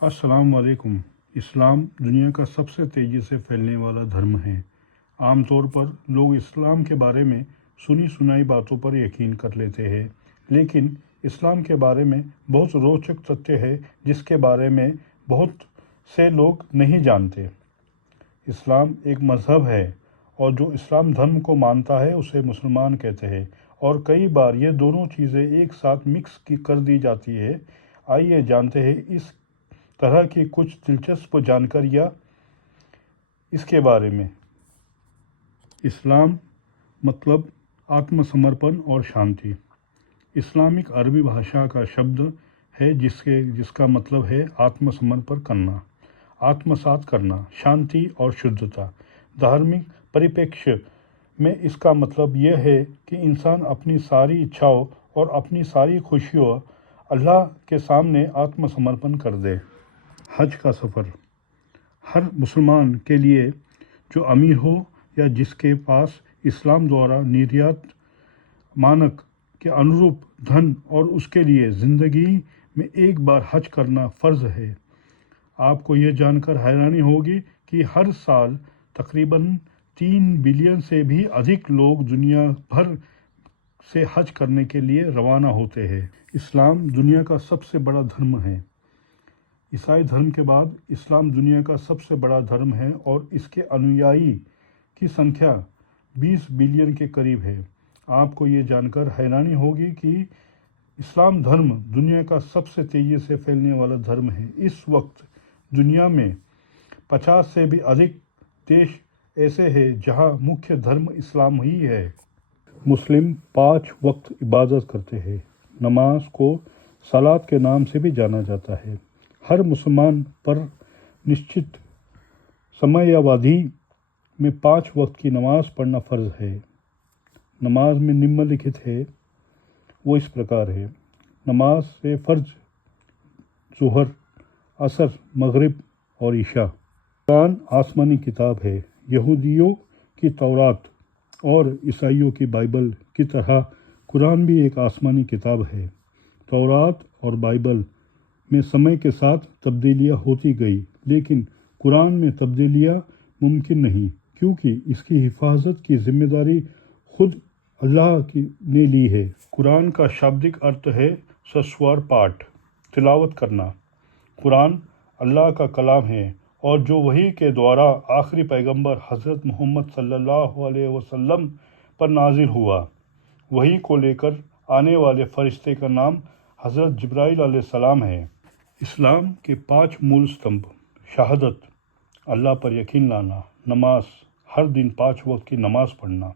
السلام علیکم۔ اسلام دنیا کا سب سے تیزی سے پھیلنے والا دھرم ہے۔ عام طور پر لوگ اسلام کے بارے میں سنی سنائی باتوں پر یقین کر لیتے ہیں، لیکن اسلام کے بارے میں بہت روچک تتھیہ ہے جس کے بارے میں بہت سے لوگ نہیں جانتے۔ اسلام ایک مذہب ہے اور جو اسلام دھرم کو مانتا ہے اسے مسلمان کہتے ہیں، اور کئی بار یہ دونوں چیزیں ایک ساتھ مکس کر دی جاتی ہے۔ آئیے جانتے ہیں اس طرح کی کچھ دلچسپ جانکاریاں اس کے بارے میں۔ اسلام مطلب آتم سمرپن اور شانتی۔ اسلام ایک عربی بھاشا کا شبد ہے جس کا مطلب ہے آتم سمرپن کرنا، آتمسات کرنا، شانتی اور شدھتا۔ دھارمک پریپیکش میں اس کا مطلب یہ ہے کہ انسان اپنی ساری اچھاؤں اور اپنی ساری خوشیوں اللہ کے سامنے آتم سمرپن کر دے۔ حج کا سفر ہر مسلمان کے لیے جو امیر ہو یا جس کے پاس اسلام دوارا نردھارت مانک کے انوروپ دھن اور اس کے لیے زندگی میں ایک بار حج کرنا فرض ہے۔ آپ کو یہ جان کر حیرانی ہوگی کہ ہر سال تقریباً 3 بلین سے بھی ادھک لوگ دنیا بھر سے حج کرنے کے لیے روانہ ہوتے ہیں۔ اسلام دنیا کا سب سے بڑا دھرم ہے۔ عیسائی دھرم کے بعد اسلام دنیا کا سب سے بڑا دھرم ہے اور اس کے انویائی کی سنکھیا 20 بلین کے قریب ہے۔ آپ کو یہ جان کر حیرانی ہوگی کہ اسلام دھرم دنیا کا سب سے تیزی سے پھیلنے والا دھرم ہے۔ اس وقت دنیا میں 50 سے بھی ادھک دیش ایسے ہیں جہاں مکھیہ دھرم اسلام ہی ہے۔ مسلم 5 وقت عبادت کرتے ہیں۔ نماز کو صلاۃ کے نام سے بھی جانا جاتا ہے۔ ہر مسلمان پر نشچت سمیاودھی میں 5 وقت کی نماز پڑھنا فرض ہے۔ نماز میں نمن لکھت ہے، وہ اس پرکار ہے: نماز سے فرض ظہر، عصر، مغرب اور عشاء۔ قرآن آسمانی کتاب ہے۔ یہودیوں کی تورات اور عیسائیوں کی بائبل کی طرح قرآن بھی ایک آسمانی کتاب ہے۔ تورات اور بائبل میں سمے کے ساتھ تبدیلیاں ہوتی گئی، لیکن قرآن میں تبدیلیاں ممکن نہیں، کیونکہ اس کی حفاظت کی ذمہ داری خود اللہ نے لی ہے۔ قرآن کا شابدک ارتھ ہے سسوار پاٹھ، تلاوت کرنا۔ قرآن اللہ کا کلام ہے اور جو وحی کے دوارا آخری پیغمبر حضرت محمد صلی اللہ علیہ وسلم پر نازل ہوا۔ وحی کو لے کر آنے والے فرشتے کا نام حضرت جبرائیل علیہ السلام ہے۔ اسلام کے 5 مول ستمبھ: شہادت، اللہ پر یقین لانا، نماز، ہر دن 5 وقت کی نماز پڑھنا،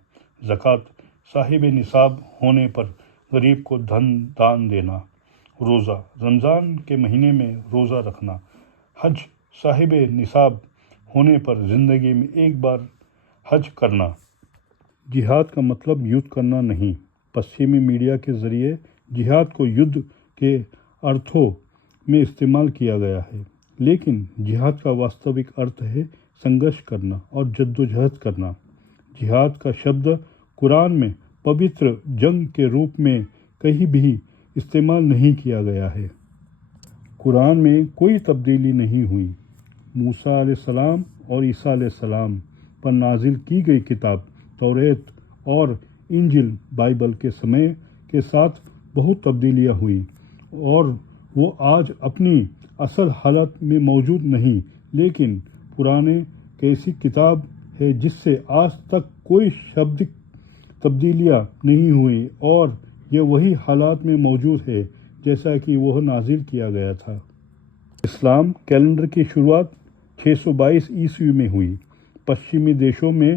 زکوٰۃ، صاحب نصاب ہونے پر غریب کو دان دینا، روزہ، رمضان کے مہینے میں روزہ رکھنا، حج، صاحب نصاب ہونے پر زندگی میں ایک بار حج کرنا۔ جہاد کا مطلب یدھ کرنا نہیں۔ پشچمی میڈیا کے ذریعے جہاد کو یدھ کے ارتھوں میں استعمال کیا گیا ہے، لیکن جہاد کا واستوک ارتھ ہے سنگھرش کرنا اور جدوجہد کرنا۔ جہاد کا شبد قرآن میں پوتر جنگ کے روپ میں کہیں بھی استعمال نہیں کیا گیا ہے۔ قرآن میں کوئی تبدیلی نہیں ہوئی۔ موسیٰ علیہ السلام اور عیسیٰ علیہ السلام پر نازل کی گئی کتاب توریت اور انجیل بائبل کے سمے کے ساتھ بہت تبدیلیاں ہوئیں اور وہ آج اپنی اصل حالت میں موجود نہیں، لیکن قرآن ایک ایسی کتاب ہے جس سے آج تک کوئی شابدک تبدیلیاں نہیں ہوئیں اور یہ وہی حالات میں موجود ہے جیسا کہ وہ نازل کیا گیا تھا۔ اسلام کیلنڈر کی شروعات 622 عیسوی میں ہوئی۔ پشچمی دیشوں میں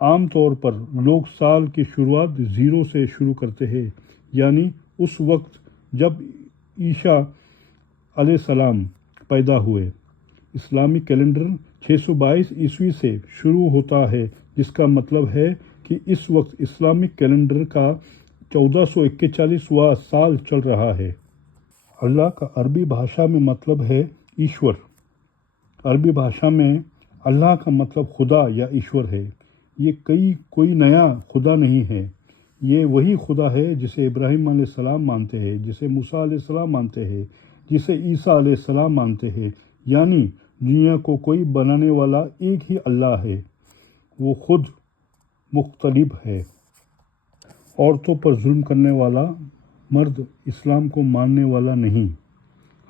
عام طور پر لوگ سال کی شروعات 0 سے شروع کرتے ہیں، یعنی اس وقت جب عیسیٰ علیہ السلام پیدا ہوئے۔ اسلامی کیلنڈر 622 عیسوی سے شروع ہوتا ہے، جس کا مطلب ہے کہ اس وقت اسلامک کیلنڈر کا 1441واں سال چل رہا ہے۔ اللہ کا عربی بھاشا میں مطلب ہے ایشور۔ عربی بھاشا میں اللہ کا مطلب خدا یا ایشور ہے۔ یہ کوئی نیا خدا نہیں ہے، یہ وہی خدا ہے جسے ابراہیم علیہ السلام مانتے ہیں، جسے موسیٰ علیہ السلام مانتے ہیں، جسے عیسیٰ علیہ السلام مانتے ہیں، یعنی دنیا کو کوئی بنانے والا ایک ہی اللہ ہے، وہ خود مختلف ہے۔ عورتوں پر ظلم کرنے والا مرد اسلام کو ماننے والا نہیں۔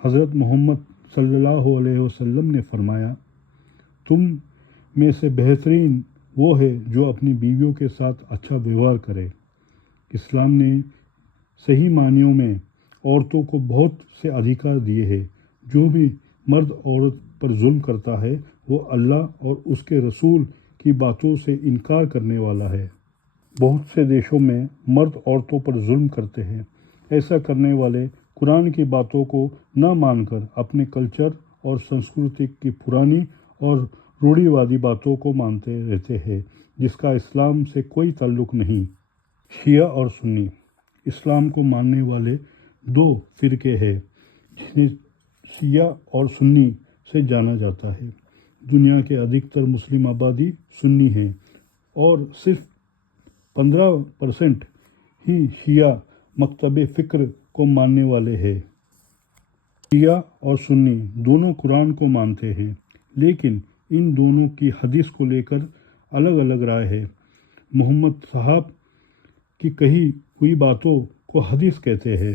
حضرت محمد صلی اللہ علیہ وسلم نے فرمایا، تم میں سے بہترین وہ ہے جو اپنی بیویوں کے ساتھ اچھا ویوہار کرے۔ اسلام نے صحیح معنیوں میں عورتوں کو بہت سے ادھیکار دیے ہیں۔ جو بھی مرد عورت پر ظلم کرتا ہے وہ اللہ اور اس کے رسول کی باتوں سے انکار کرنے والا ہے۔ بہت سے دیشوں میں مرد عورتوں پر ظلم کرتے ہیں۔ ایسا کرنے والے قرآن کی باتوں کو نہ مان کر اپنے کلچر اور سنسکرتی کی پرانی اور روڑھی وادی باتوں کو مانتے رہتے ہیں، جس کا اسلام سے کوئی تعلق نہیں۔ شیعہ اور سنی اسلام کو ماننے والے دو فرقے ہیں جنہیں شیعہ اور سنی سے جانا جاتا ہے۔ دنیا کے ادھکتر مسلم آبادی سنی ہے اور صرف 15% ہی شیعہ مکتب فکر کو ماننے والے ہیں۔ شیعہ اور سنی دونوں قرآن کو مانتے ہیں، لیکن ان دونوں کی حدیث کو لے کر الگ الگ رائے ہے۔ محمد صاحب کی کہی ہوئی باتوں کو حدیث کہتے ہیں۔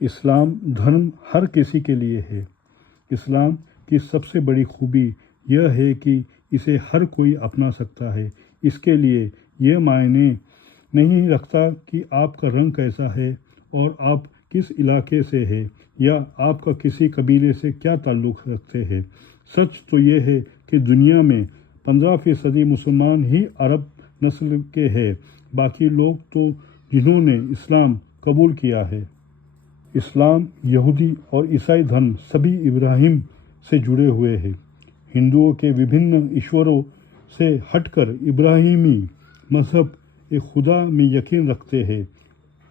اسلام دھرم ہر کسی کے لیے ہے۔ اسلام کی سب سے بڑی خوبی یہ ہے کہ اسے ہر کوئی اپنا سکتا ہے۔ اس کے لیے یہ معنی نہیں رکھتا کہ آپ کا رنگ کیسا ہے اور آپ کس علاقے سے ہے یا آپ کا کسی قبیلے سے کیا تعلق رکھتے ہیں۔ سچ تو یہ ہے کہ دنیا میں 15% مسلمان ہی عرب نسل کے ہیں، باقی لوگ تو جنہوں نے اسلام قبول کیا ہے۔ اسلام، یہودی اور عیسائی دھرم سبھی ابراہیم سے جڑے ہوئے ہیں۔ ہندوؤں کے وبھن ایشوروں سے ہٹ کر ابراہیمی مذہب ایک خدا میں یقین رکھتے ہیں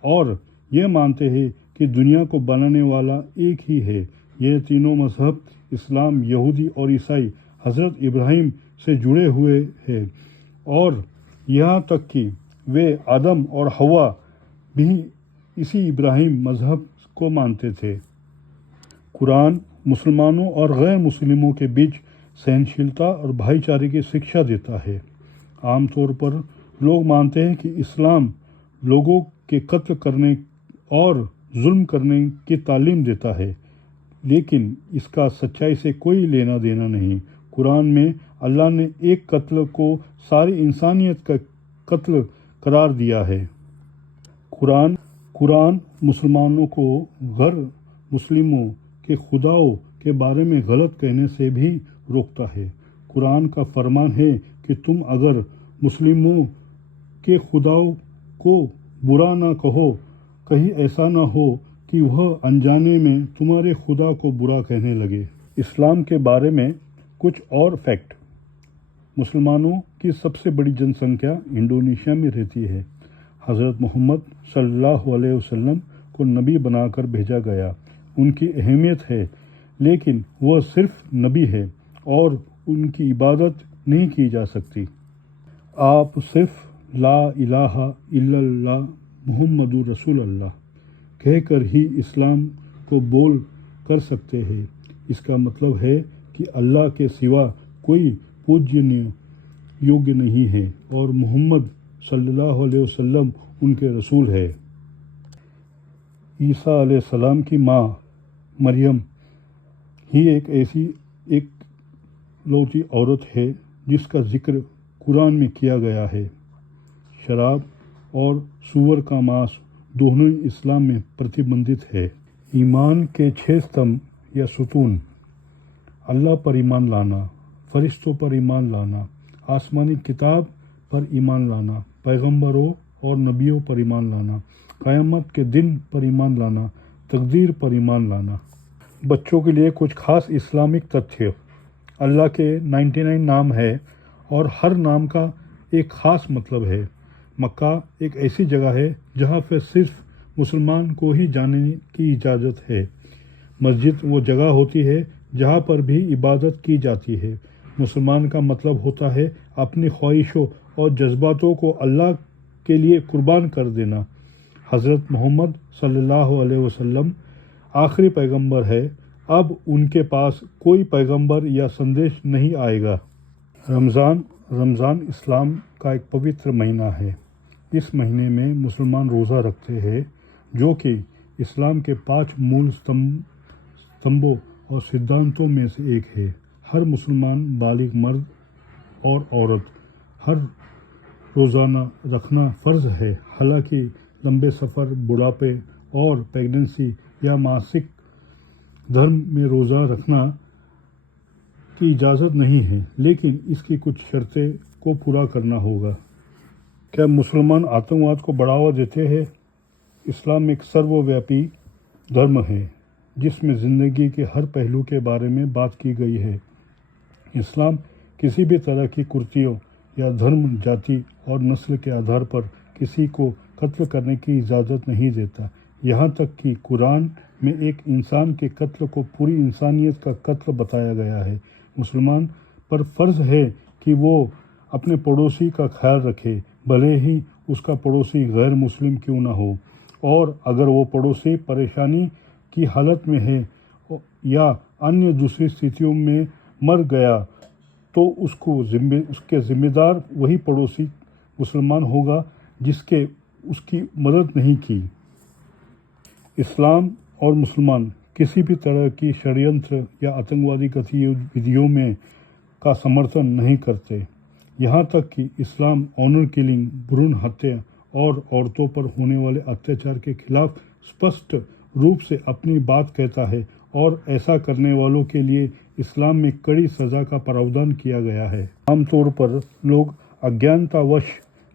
اور یہ مانتے ہیں کہ دنیا کو بنانے والا ایک ہی ہے۔ یہ تینوں مذہب اسلام، یہودی اور عیسائی حضرت ابراہیم سے جڑے ہوئے ہیں اور یہاں تک کہ وہ آدم اور حوا بھی اسی ابراہیم مذہب کو مانتے تھے۔ قرآن مسلمانوں اور غیر مسلموں کے بیچ سہنشیلتا اور بھائی چارے کی شکشا دیتا ہے۔ عام طور پر لوگ مانتے ہیں کہ اسلام لوگوں کے قتل کرنے اور ظلم کرنے کی تعلیم دیتا ہے، لیکن اس کا سچائی سے کوئی لینا دینا نہیں۔ قرآن میں اللہ نے ایک قتل کو ساری انسانیت کا قتل قرار دیا ہے۔ قرآن مسلمانوں کو غیر مسلموں کے خداؤں کے بارے میں غلط کہنے سے بھی روکتا ہے۔ قرآن کا فرمان ہے کہ تم اگر مسلموں کے خداؤں کو برا نہ کہو، کہیں ایسا نہ ہو کہ وہ انجانے میں تمہارے خدا کو برا کہنے لگے۔ اسلام کے بارے میں کچھ اور فیکٹ۔ مسلمانوں کی سب سے بڑی جن سنکھیا انڈونیشیا میں رہتی ہے۔ حضرت محمد صلی اللہ علیہ وسلم کو نبی بنا کر بھیجا گیا۔ ان کی اہمیت ہے، لیکن وہ صرف نبی ہے اور ان کی عبادت نہیں کی جا سکتی۔ آپ صرف لا الہ الا اللہ محمد رسول اللہ کہہ کر ہی اسلام کو بول کر سکتے ہیں۔ اس کا مطلب ہے کہ اللہ کے سوا کوئی پوجنیہ یوگیہ نہیں ہے اور محمد صلی اللہ علیہ وسلم ان کے رسول ہے۔ عیسیٰ علیہ السلام کی ماں مریم ہی ایسی ایک لوتی عورت ہے جس کا ذکر قرآن میں کیا گیا ہے۔ شراب اور سور کا ماس دونوں اسلام میں پرتیبندھت ہے۔ ایمان کے 6 ستمبھ یا ستون: اللہ پر ایمان لانا، فرشتوں پر ایمان لانا، آسمانی کتاب پر ایمان لانا، پیغمبروں اور نبیوں پر ایمان لانا، قیامت کے دن پر ایمان لانا، تقدیر پر ایمان لانا۔ بچوں کے لیے کچھ خاص اسلامک تتھیہ۔ اللہ کے 99 نام ہے اور ہر نام کا ایک خاص مطلب ہے۔ مکہ ایک ایسی جگہ ہے جہاں پہ صرف مسلمان کو ہی جانے کی اجازت ہے۔ مسجد وہ جگہ ہوتی ہے جہاں پر بھی عبادت کی جاتی ہے۔ مسلمان کا مطلب ہوتا ہے اپنی خواہشوں اور جذباتوں کو اللہ کے لیے قربان کر دینا۔ حضرت محمد صلی اللہ علیہ وسلم آخری پیغمبر ہے، اب ان کے پاس کوئی پیغمبر یا سندیش نہیں آئے گا۔ رمضان اسلام کا ایک پوتر مہینہ ہے۔ اس مہینے میں مسلمان روزہ رکھتے ہیں، جو کہ اسلام کے 5 مول ستمبوں اور سدھانتوں میں سے ایک ہے۔ ہر مسلمان بالغ مرد اور عورت ہر روزانہ رکھنا فرض ہے، حالانکہ لمبے سفر، بڑھاپے اور پیگننسی یا ماسک دھرم میں روزہ رکھنا کی اجازت نہیں ہے، لیکن اس کی کچھ شرطیں کو پورا کرنا ہوگا۔ کیا مسلمان آتنکواد کو بڑھاوا دیتے ہیں؟ اسلام ایک سرو ویاپی دھرم ہے جس میں زندگی کے ہر پہلو کے بارے میں بات کی گئی ہے۔ اسلام کسی بھی طرح کی کرتیوں یا دھرم، جاتی اور نسل کے آدھار پر کسی کو قتل کرنے کی اجازت نہیں دیتا۔ یہاں تک کہ قرآن میں ایک انسان کے قتل کو پوری انسانیت کا قتل بتایا گیا ہے۔ مسلمان پر فرض ہے کہ وہ اپنے پڑوسی کا خیال رکھے، بھلے ہی اس کا پڑوسی غیر مسلم کیوں نہ ہو، اور اگر وہ پڑوسی پریشانی کی حالت میں ہے یا انیہ دوسری استھتیوں میں مر گیا تو اس کے ذمہ دار وہی پڑوسی مسلمان ہوگا جس کے اس کی مدد نہیں کی۔ اسلام اور مسلمان کسی بھی طرح کی شڑینتر یا آتنکوادی گتیودھیوں میں کا سمرتھن نہیں کرتے۔ یہاں تک کہ اسلام آنر کلنگ، بھرون ہتیا اور عورتوں پر ہونے والے اتیاچار کے خلاف اسپشٹ روپ سے اپنی بات کہتا ہے، اور ایسا کرنے والوں کے لیے اسلام میں کڑی سزا کا پراودھان کیا گیا ہے۔ عام طور پر لوگ اگیانتا وش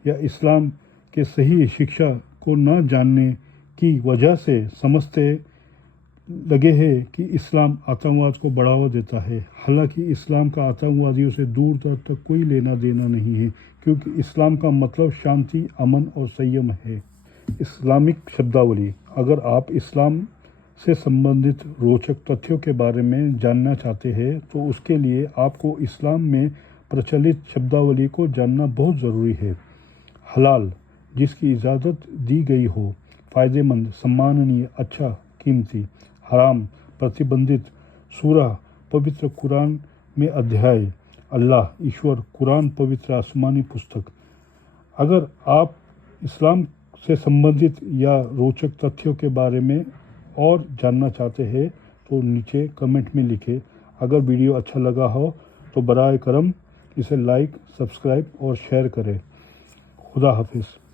یا اسلام کے صحیح شکشا کو نہ جاننے کی وجہ سے سمجھتے لگے ہیں کہ اسلام آتنکواد کو بڑھاوا دیتا ہے، حالانکہ اسلام کا آتنکوادیوں سے دور دراز تک کوئی لینا دینا نہیں ہے، کیونکہ اسلام کا مطلب شانتی، امن اور سنیم ہے۔ اسلامک شبداولی۔ اگر آپ اسلام سے سبندھت روچک تتھیوں کے بارے میں جاننا چاہتے ہیں تو اس کے لیے آپ کو اسلام میں پرچلت شبداولی کو جاننا بہت ضروری ہے۔ حلال، جس کی اجازت دی گئی ہو، فائدہ مند، سماننیہ، اچھا، قیمتی۔ حرام، پرتیبندھت۔ سورہ، پوتر قرآن میں ادھیائے۔ اللہ، ایشور، قرآن پوتر آسمانی پستک۔ اگر آپ اسلام سے سبندھت یا روچک تتھیوں کے بارے میں اور جاننا چاہتے ہیں تو نیچے کمنٹ میں لکھیں۔ اگر ویڈیو اچھا لگا ہو تو برائے کرم اسے لائک، سبسکرائب اور شیئر کریں۔ خدا حافظ۔